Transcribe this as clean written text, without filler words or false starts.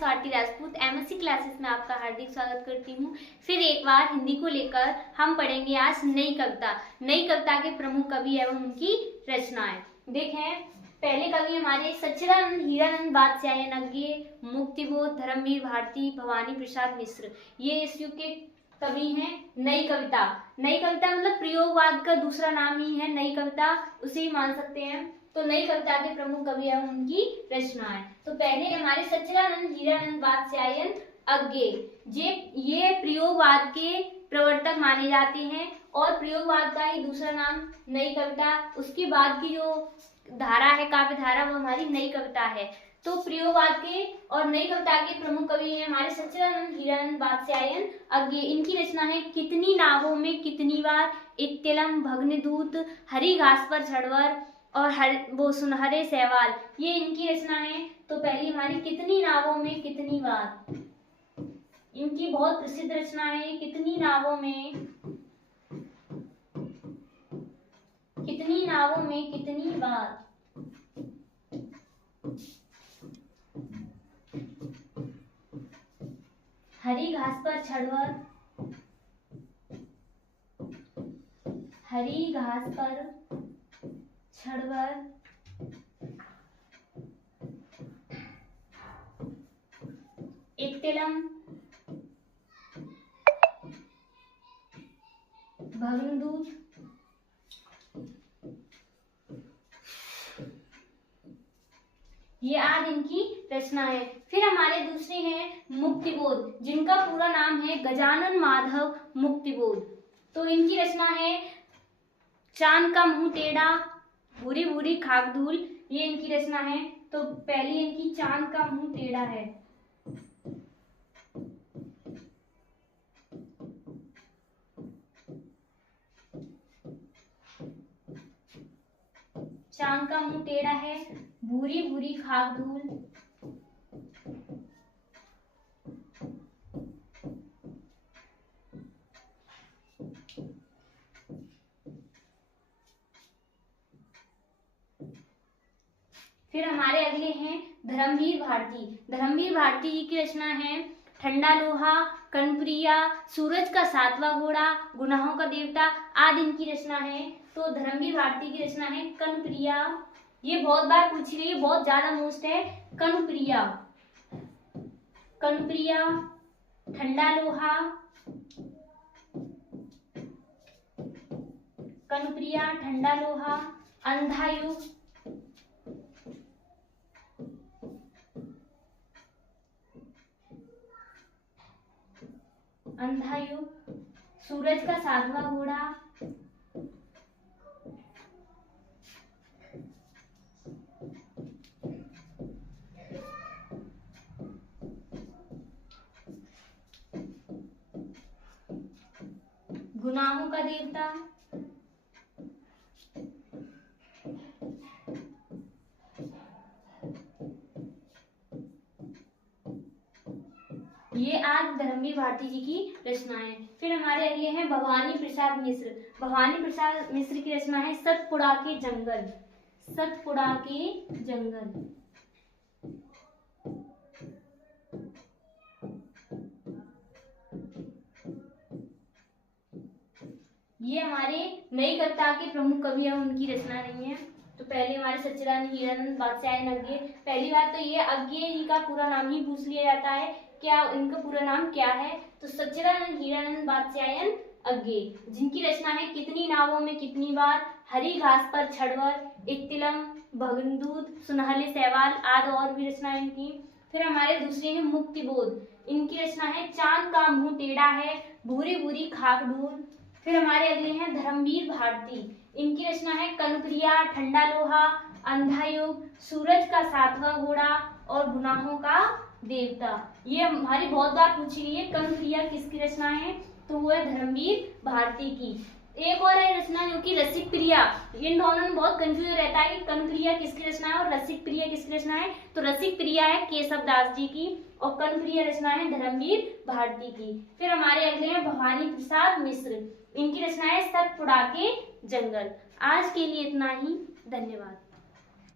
Swati Rajput MSc classes में आपका हार्दिक स्वागत करती हूँ। फिर एक बार हिंदी को लेकर हम पढ़ेंगे आज नई कविता। नई कविता के प्रमुख कवि एवं उनकी रचनाएं देखें। पहले कवि हमारे सच्चिदानंद हीरानंद वात्स्यायन, मुक्तिबोध, धर्मवीर भारती, भवानी प्रसाद मिश्र, ये इस युग के कवि हैं। नई कविता मतलब प्रयोगवाद का दूसरा नाम ही है नई कविता, उसे ही मान सकते हैं। तो नई कविता के प्रमुख कवि एवं उनकी रचनाएं। तो पहले हमारे सच्चिदानंद हीरानंद वात्स्यायन ये प्रयोगवाद के प्रवर्तक माने जाते हैं और प्रयोगवाद का ही दूसरा नाम नई कविता। उसके बाद की जो धारा है, काव्य धारा, वो हमारी नई कविता है। तो प्रयोगवाद के और नई कविता के प्रमुख कवि हैं हमारे सच्चिदानंद हीरानंद वात्स्यायन। इनकी रचना है कितनी नावों में कितनी बार, इत्तिलम, भग्नदूत, हरी घास पर छड़वर और वो सुनहरे सैवाल, ये इनकी रचना है। तो पहली हमारी कितनी नावों में कितनी बार, इनकी बहुत प्रसिद्ध रचना है। कितनी नावों में कितनी बार, हरी घास पर छड़वर, हरी घास पर छड़वर, इत्तिलम, भग्नदूत, ये आज इनकी रचना है। फिर हमारे दूसरे हैं मुक्तिबोध, जिनका पूरा नाम है गजानन माधव मुक्तिबोध। तो इनकी रचना है चांद का मुंह टेढ़ा, भूरी भूरी खाक धूल, ये इनकी रचना है। तो पहली इनकी चांद का मुंह टेढ़ा है। चांद का मुंह टेढ़ा है, भूरी भूरी खाक धूल, फिर हमारे अगले हैं धर्मवीर भारती। धर्मवीर भारती जी की रचना है ठंडा लोहा, कनप्रिया, सूरज का सातवां घोड़ा, गुनाहों का देवता, आदि इनकी रचना है। तो धर्मवीर भारती की रचना है कनप्रिया, ये बहुत बार पूछी गई है, बहुत ज्यादा मोस्ट है। कनप्रिया, ठंडा लोहा, कनप्रिया, ठंडा लोहा, अंधायुग, सूरज का सातवां घोड़ा, गुनाहों का देवता, ये आज धर्मवीर भारती जी की रचनाएं। फिर हमारे अगले हैं भवानी प्रसाद मिश्र। भवानी प्रसाद मिश्र की रचना है सतपुड़ा के जंगल, सतपुड़ा के जंगल, ये हमारे नई कविता के प्रमुख कवि हैं, उनकी रचना नहीं है। तो पहले हमारे सच्चिदानंद हीरानंद वात्स्यायन। पहली बात तो ये अज्ञे जी का पूरा नाम ही पूछ लिया जाता है, क्या इनका पूरा नाम क्या है। तो सच्चिदानंद हीरानंद वात्स्यायन अज्ञे, जिनकी रचना है कितनी नावों में कितनी बार, हरी घास पर छड़वर, इत्तिलम, भग्नदूत, सुनहरे सैवाल, आदि और भी रचनाएं इनकी। फिर हमारे दूसरे हैं मुक्तिबोध, इनकी रचना है चांद का मुंह टेढ़ा है, भूरी भूरी खाक धूल। फिर हमारे अगले हैं धर्मवीर भारती, इनकी रचना है कनप्रिया, ठंडा लोहा, अंधायुग, सूरज का सातवां घोड़ा और गुनाहों का देवता। ये हमारी बहुत बार पूछी गई है, कनप्रिया किसकी रचना है, तो वो है धर्मवीर भारती की। एक और है रचना जो कि रसिक प्रिया, इन दोनों में बहुत कंफ्यूज रहता है कि कनप्रिया किसकी रचना है और रसिक प्रिया किसकी रचना है। तो रसिक प्रिया है केशव दास जी की और कनप्रिया रचना है धर्मवीर भारती की। फिर हमारे अगले हैं भवानी प्रसाद मिश्र, इनकी रचना है सतपुड़ा के जंगल। आज के लिए इतना ही, धन्यवाद।